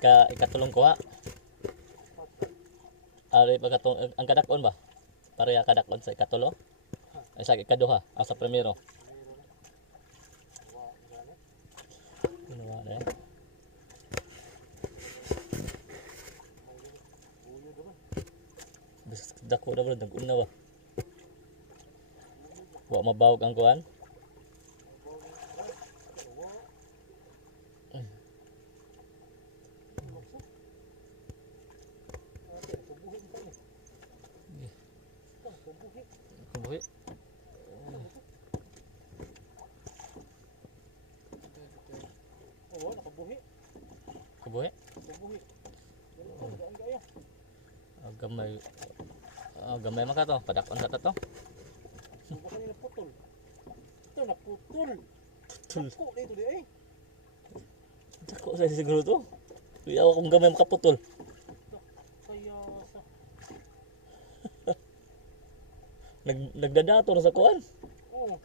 ikatulong ko ha. Ari pagkatong ang kadakon ba? Pareha kadakon sa ikatulo. Ay sa ikaduha, sa primero. Ano na? Dako na ba nag-una ba? Wa mabawag ang kuan. Kubuhi. Oh, nakabuhi. Kubuhi. Kabuhi. Gamay. Gamay man ka to. Padakon sa to. Baka nila putol. Ito naputol. Putol. Ko dito di eh. Dako sa siguro to. Kuya ako kung gamay makaputol. Kaya sa Nagdadator sa kuan. oh.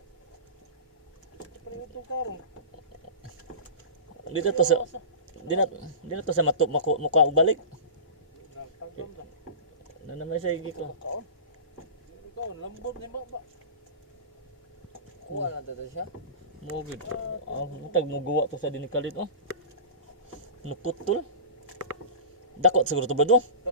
Pero ito karon. Dito to sa di na to sa mukha og balik. Nagtagam na. Na naman sa igi ko. Kaon. Ikaw lambot ni ba? Kuha lang dito siya. Mo gid. Tag mo guwa to sa dinikalit oh. Naputol. Dako siguro to ba do?